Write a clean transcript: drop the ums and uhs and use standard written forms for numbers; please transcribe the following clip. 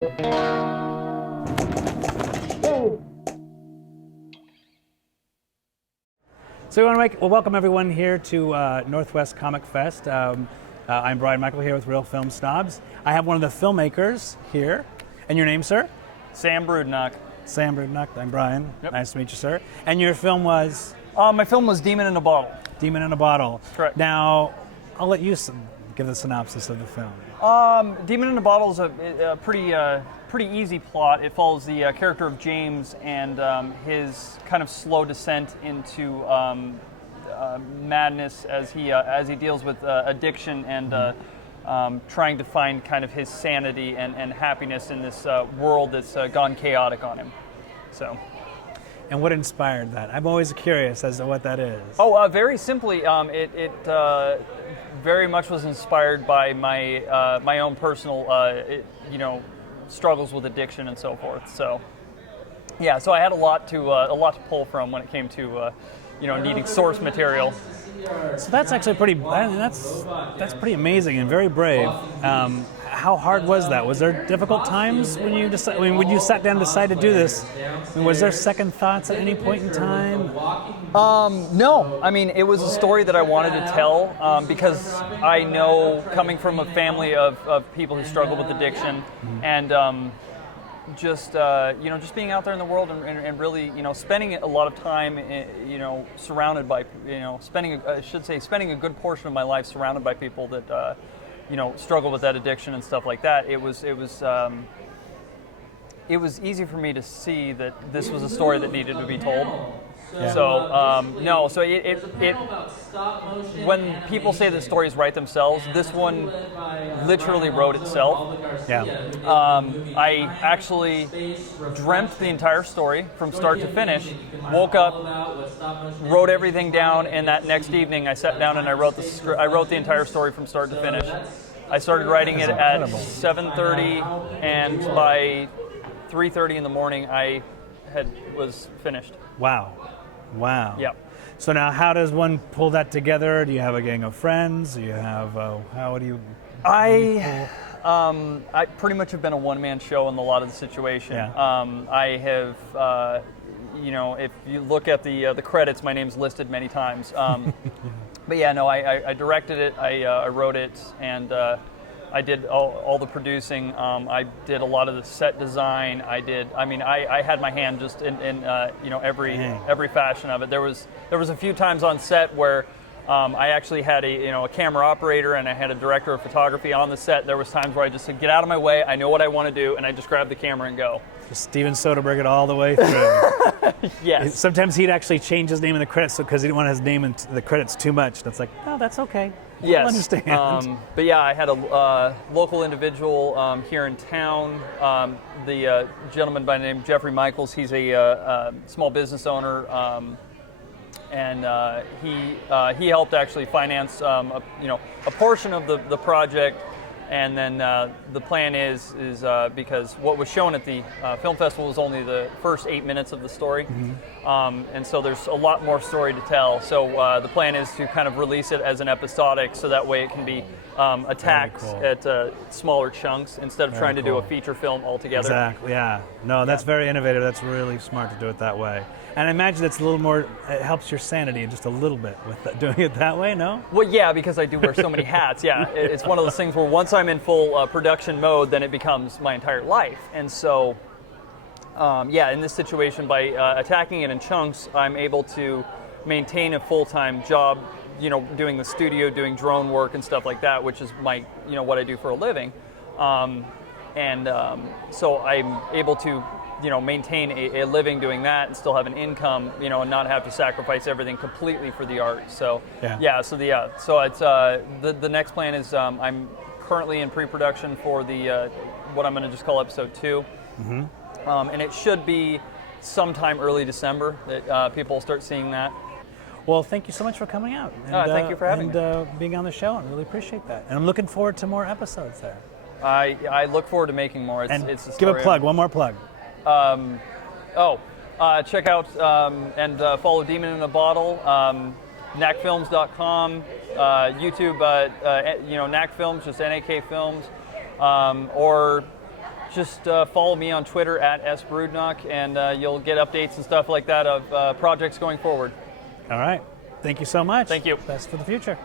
So we want to welcome everyone here to Northwest Comic Fest. I'm Brian Michael here with Real Film Snobs. I have one of the filmmakers here. And your name, sir? Sam Brudnok. Sam Brudnok. I'm Brian. Yep. Nice to meet you, sir. And your film was? My film was Demon in a Bottle. Demon in a Bottle. Correct. Now, I'll let you give the synopsis of the film. Demon in a Bottle is a pretty easy plot. It follows the character of James and his kind of slow descent into madness as he deals with addiction and trying to find kind of his sanity and happiness in this world that's gone chaotic on him. So. And what inspired that? I'm always curious as to what that is. Oh, very simply, it very much was inspired by my own personal, struggles with addiction and so forth. So, yeah, so I had a lot to pull from when it came to, needing source material. So that's actually that's pretty amazing and very brave. How hard was that? Was there difficult times when you when you sat down and decided to do this? Was there second thoughts at any point in time? No. I mean, it was a story that I wanted to tell because I know, coming from a family of people who struggle with addiction, and just being out there in the world and really, spending a lot of time, surrounded by, spending a good portion of my life surrounded by people that, struggle with that addiction and stuff like that. It was easy for me to see that this was a story that needed to be told. Yeah. So when people say that stories write themselves, this one literally wrote itself. Yeah. I actually dreamt the entire story from start to finish, woke up, wrote everything down, and that next evening I sat down and I wrote the entire story from start to finish. I started writing it at 7:30, and by 3:30 in the morning I was finished. Wow. Yep. So now, how does one pull that together? Do you have a gang of friends? Do you have how do you? I pretty much have been a one-man show in a lot of the situation. Yeah. I have, if you look at the credits, my name's listed many times. But yeah, no, I directed it, I wrote it, and I did all the producing. I did a lot of the set design. I had my hand just in every fashion of it. There was a few times on set where I actually had a camera operator and I had a director of photography on the set. There was times where I just said, "Get out of my way. I know what I want to do," and I just grabbed the camera and go. Just Steven Soderbergh it all the way through. Yes. Sometimes he'd actually change his name in the credits because he didn't want his name in the credits too much. That's like, oh, that's okay. Yes. We'll understand. But yeah, I had a local individual here in town, the gentleman by the name of Jeffrey Michaels. He's a small business owner, and he helped actually finance a portion of the project. And then the plan is because what was shown at the film festival was only the first 8 minutes of the story, and so there's a lot more story to tell. So the plan is to kind of release it as an episodic, so that way it can be attacked at smaller chunks instead of trying to do a feature film altogether. Exactly. Yeah. No, that's very innovative. That's really smart to do it that way. And I imagine it's a little more. It helps your sanity just a little bit with doing it that way. No. Well, yeah, because I do wear so many hats. Yeah, it's one of those things where once I'm in full production mode, then it becomes my entire life. And so, in this situation, by attacking it in chunks, I'm able to maintain a full-time job. Doing the studio, doing drone work and stuff like that, which is my, what I do for a living. So I'm able to, maintain a living doing that and still have an income, and not have to sacrifice everything completely for the art. So so it's the next plan is I'm currently in pre-production for the what I'm going to just call episode 2, and it should be sometime early December that people will start seeing that. Well, thank you so much for coming out. And, thank you for having me. Being on the show. I really appreciate that. And I'm looking forward to more episodes there. I look forward to making more. It's a give a plug, one more plug. Check out and follow Demon in a Bottle, knackfilms.com, YouTube, Knack Films, just NAK Films, or just follow me on Twitter at @sbrudnok, and you'll get updates and stuff like that of projects going forward. All right. Thank you so much. Thank you. Best for the future.